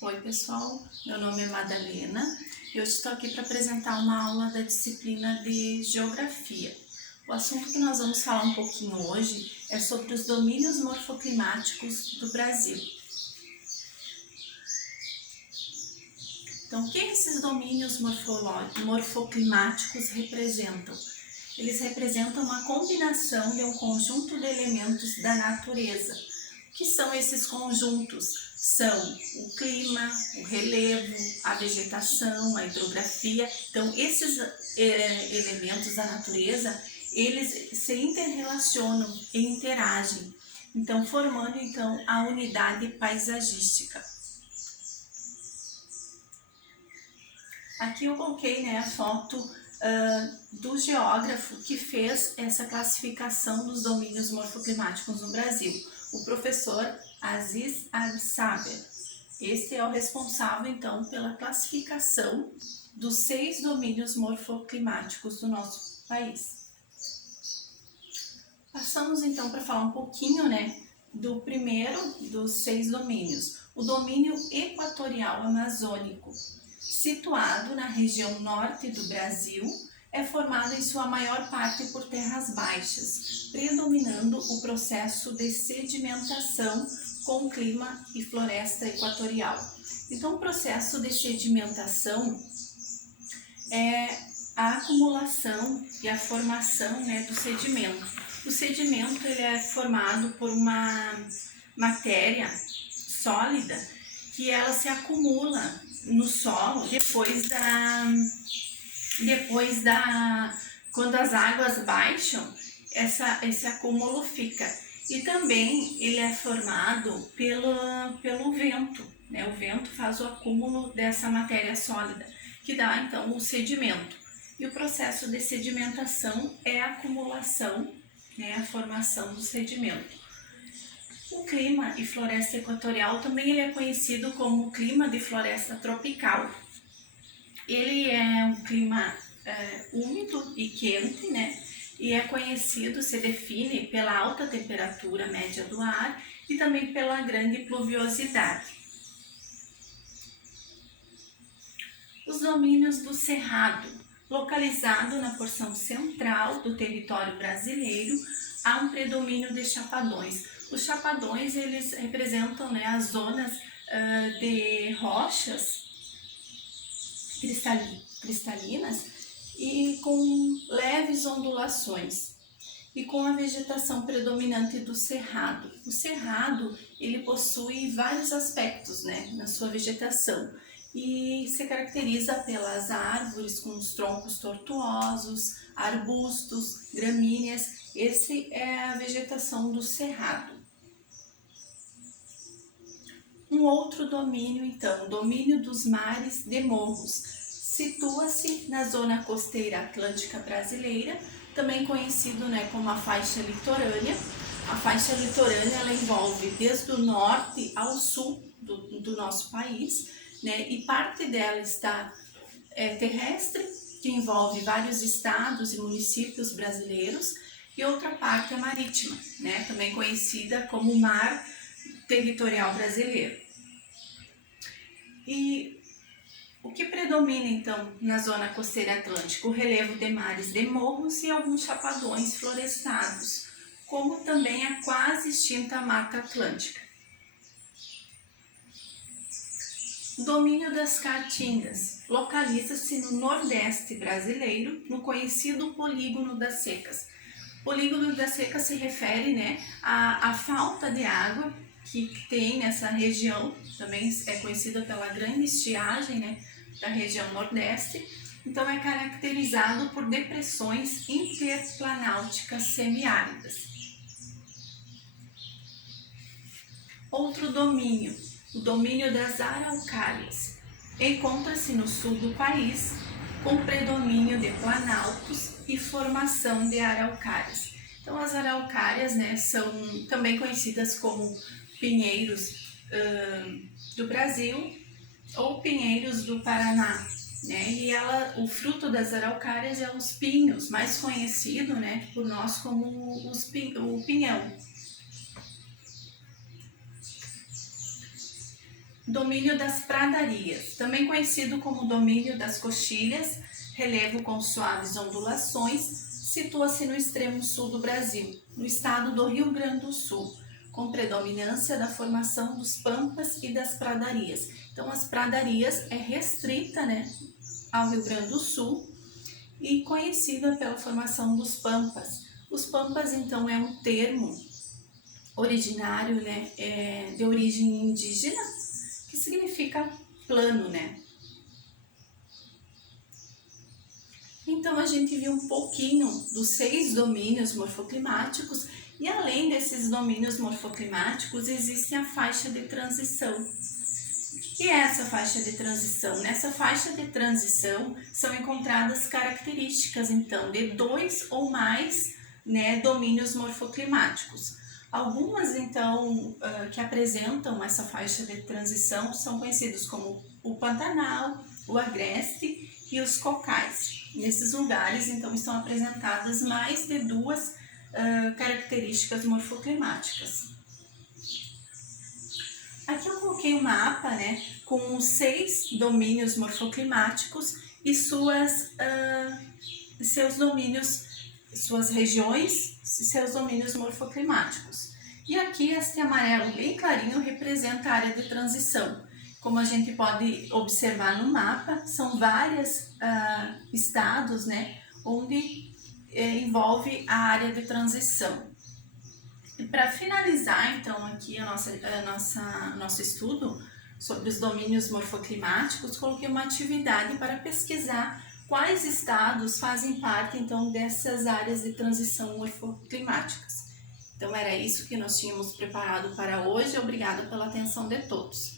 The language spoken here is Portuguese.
Oi pessoal, meu nome é Madalena e hoje estou aqui para apresentar uma aula da disciplina de Geografia. O assunto que nós vamos falar um pouquinho hoje é sobre os domínios morfoclimáticos do Brasil. Então, o que esses domínios morfoclimáticos representam? Eles representam uma combinação de um conjunto de elementos da natureza. O que são esses conjuntos? São o clima, o relevo, a vegetação, a hidrografia. Então, esses elementos da natureza, eles se interrelacionam e interagem, então formando a unidade paisagística. Aqui eu coloquei a foto do geógrafo que fez essa classificação dos domínios morfoclimáticos no Brasil, o professor Aziz Al-Saber. Este é o responsável, então, pela classificação dos 6 domínios morfoclimáticos do nosso país. Passamos, então, para falar um pouquinho, do primeiro dos 6 domínios, o domínio equatorial amazônico. Situado na região norte do Brasil, é formado em sua maior parte por terras baixas, predominando o processo de sedimentação com clima e floresta equatorial. Então, o processo de sedimentação é a acumulação e a formação do sedimento. O sedimento ele é formado por uma matéria sólida que ela se acumula no solo quando as águas baixam, esse acúmulo fica. E também ele é formado pelo vento, O vento faz o acúmulo dessa matéria sólida, que dá então o sedimento. E o processo de sedimentação é a acumulação, a formação do sedimento. O clima e floresta equatorial também ele é conhecido como clima de floresta tropical. Ele é um clima úmido e quente, E é conhecido, se define pela alta temperatura média do ar e também pela grande pluviosidade. Os domínios do Cerrado. Localizado na porção central do território brasileiro, há um predomínio de chapadões. Os chapadões eles representam as zonas de rochas cristalinas e com leves ondulações e com a vegetação predominante do cerrado. O cerrado ele possui vários aspectos na sua vegetação e se caracteriza pelas árvores com os troncos tortuosos, arbustos, gramíneas. Esse é a vegetação do cerrado. Um outro domínio, então, o domínio dos mares de morros. Situa-se na zona costeira atlântica brasileira, também conhecido como a faixa litorânea. A faixa litorânea ela envolve desde o norte ao sul do nosso país, e parte dela está terrestre, que envolve vários estados e municípios brasileiros, e outra parte é marítima, também conhecida como Mar Territorial Brasileiro. E o que predomina então na zona costeira atlântica? O relevo de mares de morros e alguns chapadões florestados, como também a quase extinta Mata Atlântica. O domínio das Caatingas localiza-se no nordeste brasileiro, no conhecido Polígono das Secas. O Polígono das Secas se refere à falta de água que tem nessa região, também é conhecida pela grande estiagem da região nordeste. Então é caracterizado por depressões interplanáuticas semiáridas. Outro domínio, o domínio das araucárias, encontra-se no sul do país, com predomínio de planaltos e formação de araucárias. Então as araucárias são também conhecidas como pinheiros do Brasil ou pinheiros do Paraná, E o fruto das araucárias é os pinhos, mais conhecido por nós como o pinhão. Domínio das pradarias, também conhecido como domínio das coxilhas, relevo com suaves ondulações, situa-se no extremo sul do Brasil, no estado do Rio Grande do Sul, com predominância da formação dos pampas e das pradarias. Então, as pradarias é restrita, né, ao Rio Grande do Sul e conhecida pela formação dos pampas. Os pampas, então, é um termo originário, né, de origem indígena, que significa plano, né? Então, a gente viu um pouquinho dos 6 domínios morfoclimáticos e além desses domínios morfoclimáticos, existe a faixa de transição. O que é essa faixa de transição? Nessa faixa de transição são encontradas características, então, de 2 ou mais, né, domínios morfoclimáticos. Algumas, então, que apresentam essa faixa de transição são conhecidos como o Pantanal, o Agreste e os Cocais. Nesses lugares, então, estão apresentadas mais de 2 características morfoclimáticas. Aqui eu coloquei um mapa, né, com os 6 domínios morfoclimáticos e seus domínios, suas regiões e seus domínios morfoclimáticos. E aqui este amarelo bem clarinho representa a área de transição. Como a gente pode observar no mapa, são vários estados, né, onde envolve a área de transição. E para finalizar, então, aqui nosso estudo sobre os domínios morfoclimáticos, coloquei uma atividade para pesquisar quais estados fazem parte, então, dessas áreas de transição morfoclimáticas. Então, era isso que nós tínhamos preparado para hoje. Obrigada pela atenção de todos.